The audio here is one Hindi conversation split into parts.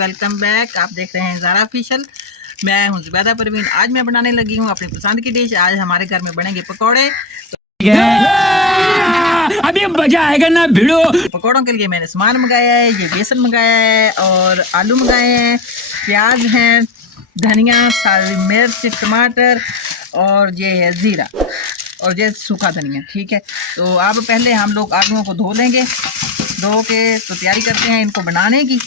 Welcome back. आप देख रहे हैं ज़ारा ऑफिशियल। मैं हूं ज़ुबैदा परवीन। आज मैं बनाने लगी हूं अपनी पसंद की डिश। आज हमारे घर में बनेंगे पकौड़े। अभी मजा आएगा ना भिड़ो। पकौड़ों के लिए मैंने सामान मंगाया है। ये बेसन मंगाया है और आलू मंगाए हैं, प्याज हैं, धनिया, सारी मिर्च, टमाटर और ये है ज़ीरा और ये सूखा धनिया। ठीक है, तो अब पहले हम लोग आलूओं को धो लेंगे। धो के तो तैयारी करते हैं इनको बनाने की।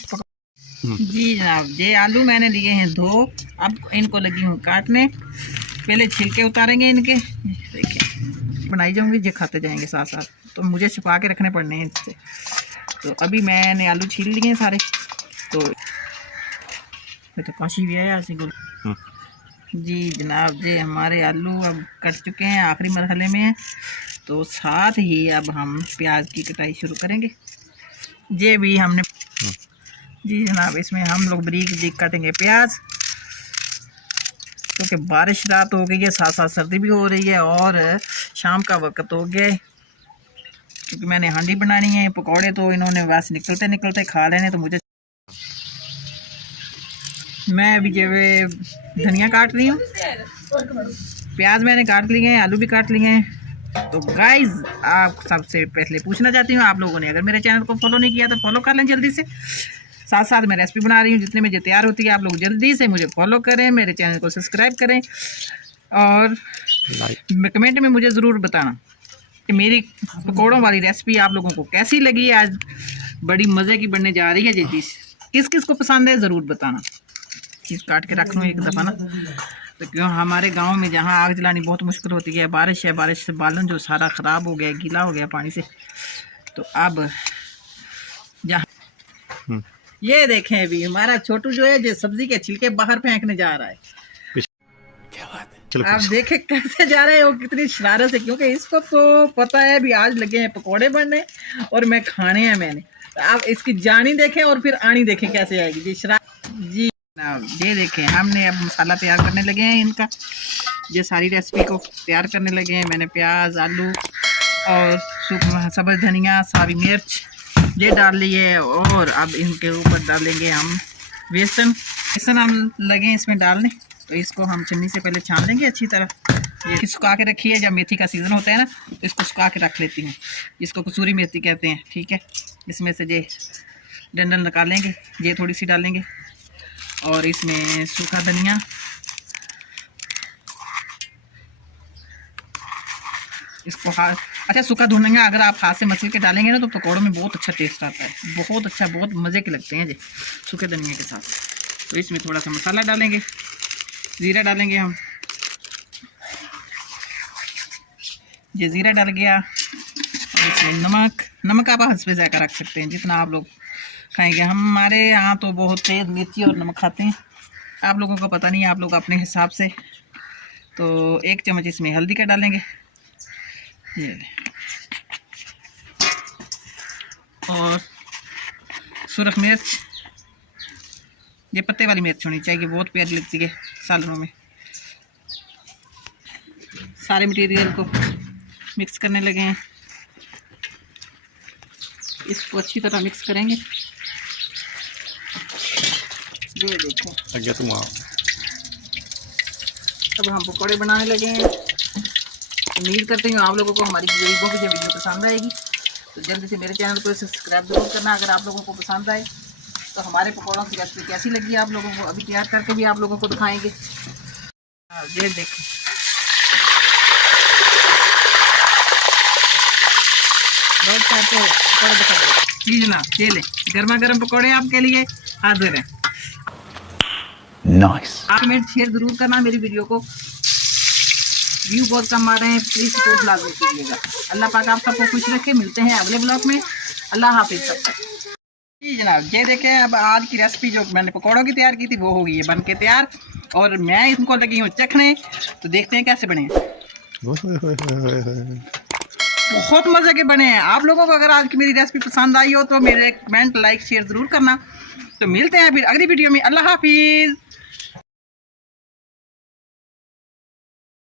जी जनाब, ये आलू मैंने लिए हैं धो। अब इनको लगी हूँ काटने। पहले छिलके उतारेंगे इनके। देखिए बनाई जाऊंगी, ये खाते जाएंगे साथ साथ, तो मुझे छुपा के रखने पड़ने हैं इससे। तो अभी मैंने आलू छील लिए हैं सारे। तो काशी भी आया ऐसे गोल। जी जनाब, ये हमारे आलू अब कट चुके हैं, आखिरी मरहले में हैं। तो साथ ही अब हम प्याज की कटाई शुरू करेंगे। ये भी हमने जी जनाब, इसमें हम लोग बारीक काटेंगे प्याज, क्योंकि बारिश रात हो गई है, साथ साथ सर्दी भी हो रही है और शाम का वक्त हो गया है। क्योंकि मैंने हांडी बनानी है। पकौड़े तो इन्होंने बस निकलते निकलते खा लेने, तो मुझे मैं अभी जो धनिया काट रही हूँ, प्याज मैंने काट लिए हैं, आलू भी काट लिए हैं। तो गाइज, आप सबसे पहले पूछना चाहती हूँ, आप लोगों ने अगर मेरे चैनल को फॉलो नहीं किया तो फॉलो कर लें जल्दी से। साथ साथ मैं रेसिपी बना रही हूँ, जितने में जो तैयार होती है आप लोग जल्दी से मुझे फॉलो करें, मेरे चैनल को सब्सक्राइब करें और कमेंट में मुझे ज़रूर बताना कि मेरी पकौड़ों वाली रेसिपी आप लोगों को कैसी लगी। आज बड़ी मज़े की बनने जा रही है ये डिश। किस किस को पसंद है ज़रूर बताना। चीज़ काट के रख लूँ एक दफ़ा ना, तो क्यों हमारे गांव में जहां आग जलानी बहुत मुश्किल होती है। बारिश है, बारिश से बालन जो सारा ख़राब हो गया, गीला हो गया पानी से। तो अब जहाँ ये देखें, अभी हमारा छोटू जो है जो सब्जी के छिलके बाहर फेंकने जा रहा है। क्या बात है? आप देखें कैसे जा रहे हैं, वो कितनी शरारत है। क्योंकि इसको तो पता है भी आज लगे हैं पकौड़े बनने और मैं खाने हैं मैंने। तो आप इसकी जानी देखें और फिर आनी देखें कैसे आएगी जी शरारत। जी ये देखें, हमने अब मसाला तैयार करने लगे हैं इनका। ये सारी रेसिपी को तैयार करने लगे हैं। मैंने प्याज, आलू और सब्ज़ धनिया, सारी मिर्च ये डाल ली है। और अब इनके ऊपर डालेंगे हम बेसन। बेसन हम लगे इसमें डालने, तो इसको हम छन्नी से पहले छान लेंगे अच्छी तरह। ये सुखा के रखी है, जब मेथी का सीज़न होता है ना, तो इसको सुखा के रख लेती हूँ। इसको कसूरी मेथी कहते हैं। ठीक है, इसमें से ये डंडल निकालेंगे, ये थोड़ी सी डालेंगे और इसमें सूखा धनिया, इसको अच्छा सूखा धनिया अगर आप हाथ से मसल के डालेंगे ना तो पकौड़ों में बहुत अच्छा टेस्ट आता है। बहुत अच्छा, बहुत मज़े के लगते हैं जी सूखे धनिया के साथ। तो इसमें थोड़ा सा मसाला डालेंगे, ज़ीरा डालेंगे हम। ये ज़ीरा डाल गया और इसमें नमक आप हस्बे ज़ायक़ा रख सकते हैं जितना आप लोग खाएंगे। हमारे यहाँ तो बहुत तेज़ मिर्ची और नमक खाते हैं, आप लोगों को पता नहीं है, आप लोग अपने हिसाब से। तो 1 चम्मच इसमें हल्दी का डालेंगे, ये और सुरख मिर्च, ये पत्ते वाली मिर्च होनी चाहिए, बहुत प्यारी लगती है सालनों में। सारे मटेरियल को मिक्स करने लगे हैं, इसको अच्छी तरह मिक्स करेंगे। ये देखो अब हम पकौड़े बनाने लगे हैं। उम्मीद करती हूँ आप लोगों को हमारी गरीबों की वीडियो पसंद आएगी। तो जल्दी से मेरे चैनल को सब्सक्राइब जरूर करना अगर आप लोगों को पसंद आए। तो हमारे पकौड़ों की रेसिपी कैसी लगी आप लोगों को, अभी तैयार करके भी आप लोगों को दिखाएंगे। ये देखो, जी जनाब, ये ले गर्मा गर्म पकौड़े आपके लिए हाजिर हैं। नाइस। आप कमेंट शेयर जरूर करना मेरी वीडियो को। व्यू बहुत कम आ रहे हैं, प्लीज़ सपोर्ट लाजमी कीजिएगा। अल्लाह पाक आप सबको खुश रखे। मिलते हैं अगले ब्लॉग में। अल्लाह हाफिज़ सबको। जी जनाब, ये देखें, अब आज की रेसिपी जो मैंने पकौड़ों की तैयार की थी वो हो गई है बन के तैयार और मैं इनको लगी हूँ चखने। तो देखते हैं कैसे बने। बहुत मज़े के बने हैं। आप लोगों को अगर आज की मेरी रेसिपी पसंद आई हो तो मेरे कमेंट, लाइक, शेयर ज़रूर करना। तो मिलते हैं फिर अगली वीडियो में। अल्लाह हाफिज़।